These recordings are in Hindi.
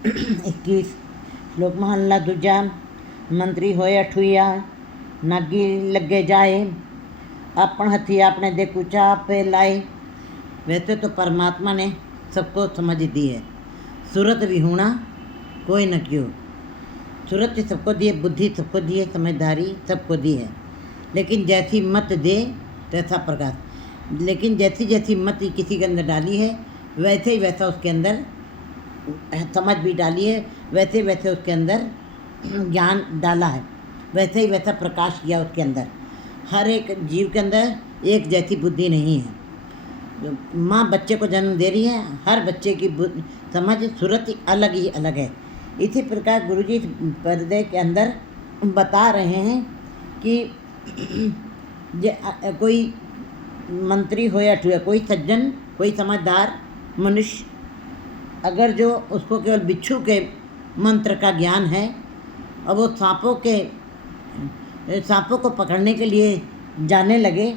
21 श्लोक महला दूजा। मंत्री होए अठुइया, नागी लगे जाए, अपन हथी आपने दे कुचा पे लाए। वैसे तो परमात्मा ने सबको समझ दी है, सूरत भी होना कोई न क्यों। सूरत सबको दी है, बुद्धि सबको दी है, समझदारी सबको दी है, लेकिन जैसी मत दे तैसा प्रकाश। लेकिन जैसी जैसी मत किसी के अंदर डाली है, वैसे ही वैसा उसके अंदर समझ भी डाली है, वैसे वैसे उसके अंदर ज्ञान डाला है, वैसे ही वैसा प्रकाश किया उसके अंदर। हर एक जीव के अंदर एक जैसी बुद्धि नहीं है। माँ बच्चे को जन्म दे रही है, हर बच्चे की समझ सूरत अलग ही अलग है। इसी प्रकार गुरुजी पर्दे के अंदर बता रहे हैं कि कोई मंत्री हो या ठुआ, कोई सज्जन, कोई समझदार मनुष्य, अगर जो उसको केवल बिच्छू के मंत्र का ज्ञान है और वो सांपों को पकड़ने के लिए जाने लगे,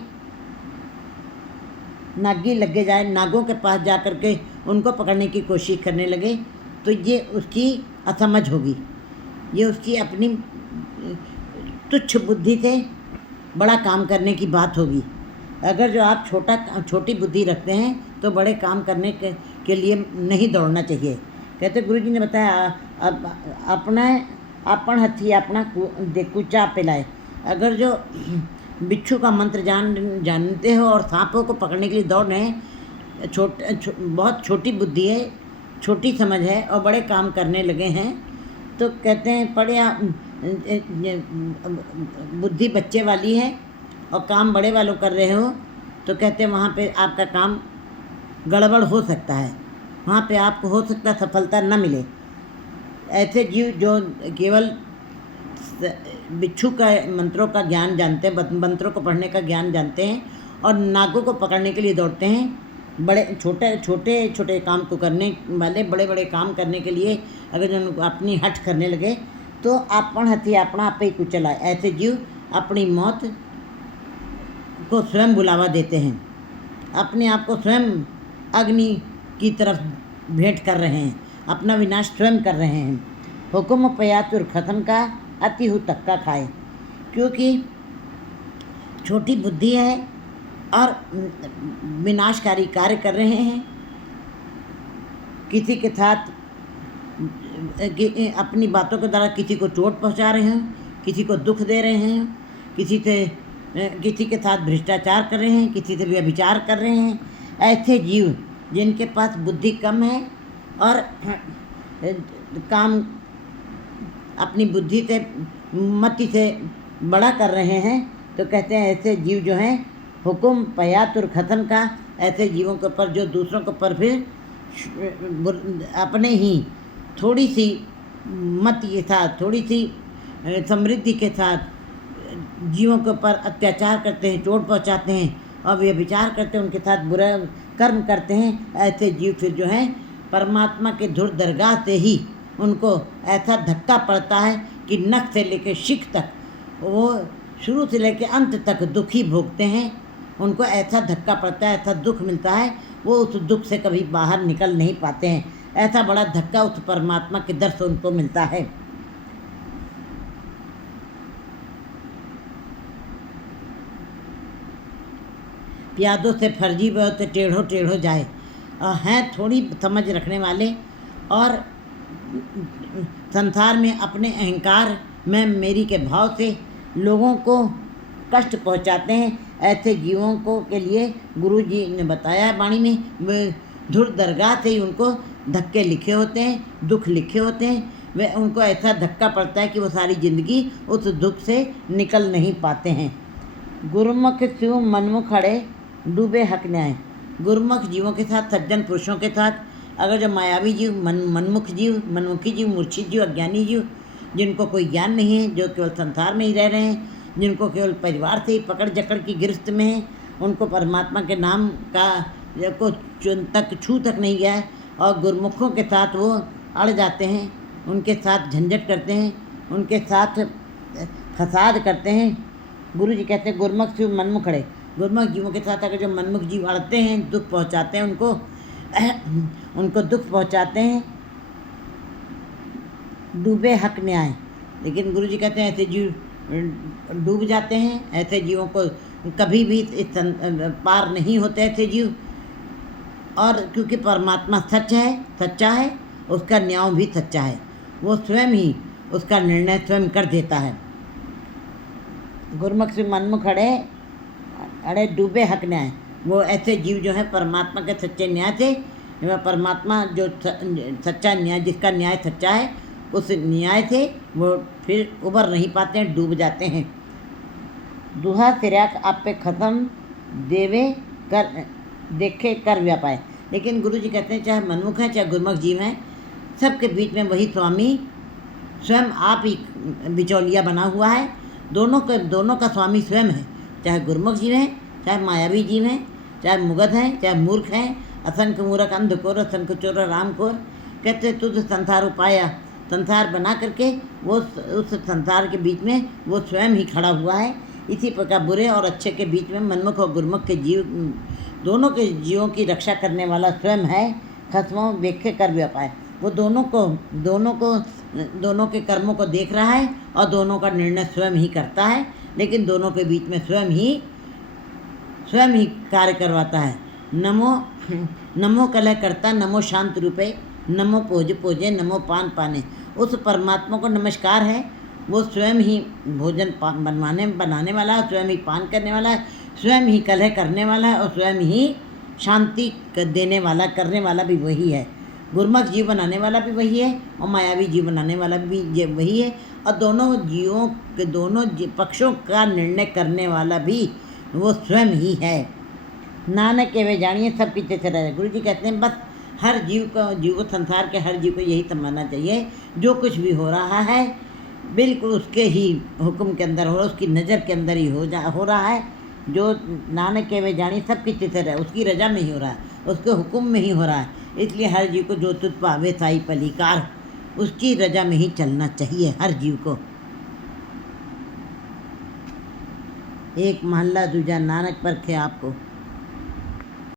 नागी लगे जाए, नागों के पास जा कर के उनको पकड़ने की कोशिश करने लगे, तो ये उसकी असमझ होगी, ये उसकी अपनी तुच्छ बुद्धि से बड़ा काम करने की बात होगी। अगर जो आप छोटी बुद्धि रखते हैं तो बड़े काम करने के लिए नहीं दौड़ना चाहिए। कहते गुरुजी ने बताया अपन हथी अपना कुचा पिलाए। अगर जो बिच्छू का मंत्र जानते हो और सांपों को पकड़ने के लिए दौड़ रहे हैं, बहुत छोटी बुद्धि है, छोटी समझ है और बड़े काम करने लगे हैं, तो कहते हैं पढ़िया बुद्धि बच्चे वाली है और काम बड़े वालों कर रहे हो, तो कहते हैं वहाँ पे आपका काम गड़बड़ हो सकता है, वहाँ पे आपको हो सकता है सफलता न मिले। ऐसे जीव जो केवल बिच्छू का मंत्रों का ज्ञान जानते हैं, मंत्रों को पढ़ने का ज्ञान जानते हैं और नागों को पकड़ने के लिए दौड़ते हैं, बड़े छोटे काम को करने वाले बड़े बड़े काम करने के लिए अगर जो अपनी हट करने लगे तो अपन हथी अपना आप ही कुचला। ऐसे जीव अपनी मौत को स्वयं बुलावा देते हैं, अपने आप को स्वयं अग्नि की तरफ भेंट कर रहे हैं, अपना विनाश स्वयं कर रहे हैं। हुक्म पयातुर खत्म का अति हु तक्का खाए, क्योंकि छोटी बुद्धि है और विनाशकारी कार्य कर रहे हैं। किसी के साथ अपनी बातों के द्वारा किसी को चोट पहुंचा रहे हैं, किसी को दुख दे रहे हैं, किसी के साथ भ्रष्टाचार कर रहे हैं, किसी से व्यभिचार कर रहे हैं। ऐसे जीव जिनके पास बुद्धि कम है और काम अपनी बुद्धि से मति से बड़ा कर रहे हैं, तो कहते हैं ऐसे जीव जो हैं हुक्म पयातुर खत्म का। ऐसे जीवों के ऊपर जो दूसरों के ऊपर फिर अपने ही थोड़ी सी मति के साथ, थोड़ी सी समृद्धि के साथ जीवों के ऊपर अत्याचार करते हैं, चोट पहुंचाते हैं और वे विचार करते हैं, उनके साथ बुरा कर्म करते हैं। ऐसे जीव फिर जो हैं परमात्मा के धुर दरगाह से ही उनको ऐसा धक्का पड़ता है कि नख से लेकर शिख तक वो शुरू से लेकर अंत तक दुखी भोगते हैं। उनको ऐसा धक्का पड़ता है, ऐसा दुख मिलता है, वो उस दुख से कभी बाहर निकल नहीं पाते हैं। ऐसा बड़ा धक्का उस परमात्मा के दर से उनको मिलता है। प्यादों से फर्जी बहुत टेढ़ो जाए, हैं थोड़ी समझ रखने वाले और संसार में अपने अहंकार में मेरी के भाव से लोगों को कष्ट पहुंचाते हैं। ऐसे जीवों को के लिए गुरु जी ने बताया वाणी में, धुर दरगाह से ही उनको धक्के लिखे होते हैं, दुख लिखे होते हैं। वे उनको ऐसा धक्का पड़ता है कि वो सारी ज़िंदगी उस दुख से निकल नहीं पाते हैं। गुरुमुख शिव मनमुख अड़े डूबे हक न्याय। गुरुमुख जीवों के साथ, सज्जन पुरुषों के साथ अगर जो मायावी जीव, मनमुखी जीव, मूर्छित जीव, अज्ञानी जीव, जिनको कोई ज्ञान नहीं है, जो केवल संसार में ही रह रहे हैं, जिनको केवल परिवार से ही पकड़ जकड़ की गिरफ्त में है, उनको परमात्मा के नाम का को छू तक नहीं गया है और गुरुमुखों के साथ वो अड़ जाते हैं, उनके साथ झंझट करते हैं, उनके साथ फसाद करते हैं। गुरु जी कहते हैं गुरुमुख शिव मनमुख अड़े। गुरुमुख जीवों के साथ अगर जो मनमुख जीव अड़ते हैं, दुख पहुँचाते हैं, उनको दुख पहुँचाते हैं, डूबे हक न्याय। लेकिन गुरु जी कहते हैं ऐसे जीव डूब जाते हैं, ऐसे जीवों को कभी भी पार नहीं होते ऐसे जीव। और क्योंकि परमात्मा सच है, सच्चा है, उसका न्याय भी सच्चा है, वो स्वयं ही उसका निर्णय स्वयं कर देता है। गुरमुख से मनमुख अड़े डूबे हक न्याय। वो ऐसे जीव जो है परमात्मा के सच्चे न्याय से, परमात्मा जो सच्चा न्याय, जिसका न्याय सच्चा है, उस न्याय से वो फिर उबर नहीं पाते हैं, डूब जाते हैं। दुहा सिराक आप पे ख़त्म देवे कर देखे कर व्यापाय। लेकिन गुरु जी कहते हैं चाहे मनमुख है चाहे गुरमुख जीव हैं, सबके बीच में वही स्वामी स्वयं आप ही बिचौलिया बना हुआ है। दोनों का स्वामी स्वयं है, चाहे गुरमुख जीव हैं, चाहे मायावी जीव हैं, चाहे मुगध हैं, चाहे मूर्ख हैं, असंख्य मूर्ख अंधकोर, असंख्य चोर रामकोर। कहते तुझ संसार उपाया, संसार बना करके वो उस संसार के बीच में वो स्वयं ही खड़ा हुआ है। इसी प्रकार बुरे और अच्छे के बीच में मनमुख और गुरमुख के जीव, दोनों के जीवों की रक्षा करने वाला स्वयं है। खसमों देखे कर व्यापाय। वो दोनों के कर्मों को देख रहा है और दोनों का निर्णय स्वयं ही करता है, लेकिन दोनों के बीच में स्वयं ही कार्य करवाता है। नमो कलह करता, नमो शांत रूपे, नमो पोजे, नमो पान पाने। उस परमात्मा को नमस्कार है, वो स्वयं ही भोजन बनाने वाला है, स्वयं ही पान करने वाला है, स्वयं ही कलह करने वाला है और स्वयं ही शांति देने वाला, करने वाला भी वही है। गुरमुख जीव बनाने वाला भी वही है और मायावी जीव बनाने वाला भी वही है, और दोनों जीवों के पक्षों का निर्णय करने वाला भी वो स्वयं ही है। नानक के वे जानिए सब पीछे से रहे। गुरु जी कहते हैं बस हर जीव संसार के हर जीव को यही समझना चाहिए, जो कुछ भी हो रहा है बिल्कुल उसके ही हुक्म के अंदर हो रहा है, उसकी नज़र के अंदर ही हो रहा है। जो नानक के वे जानिए सब पीछे से रहे, उसकी रजा में ही हो रहा है, उसके हुक्म में ही हो रहा है। इसलिए हर जीव को जो तुझ पावे साई पलीकार, उसकी रजा में ही चलना चाहिए हर जीव को। एक महल्ला दूजा नानक परखे आपको।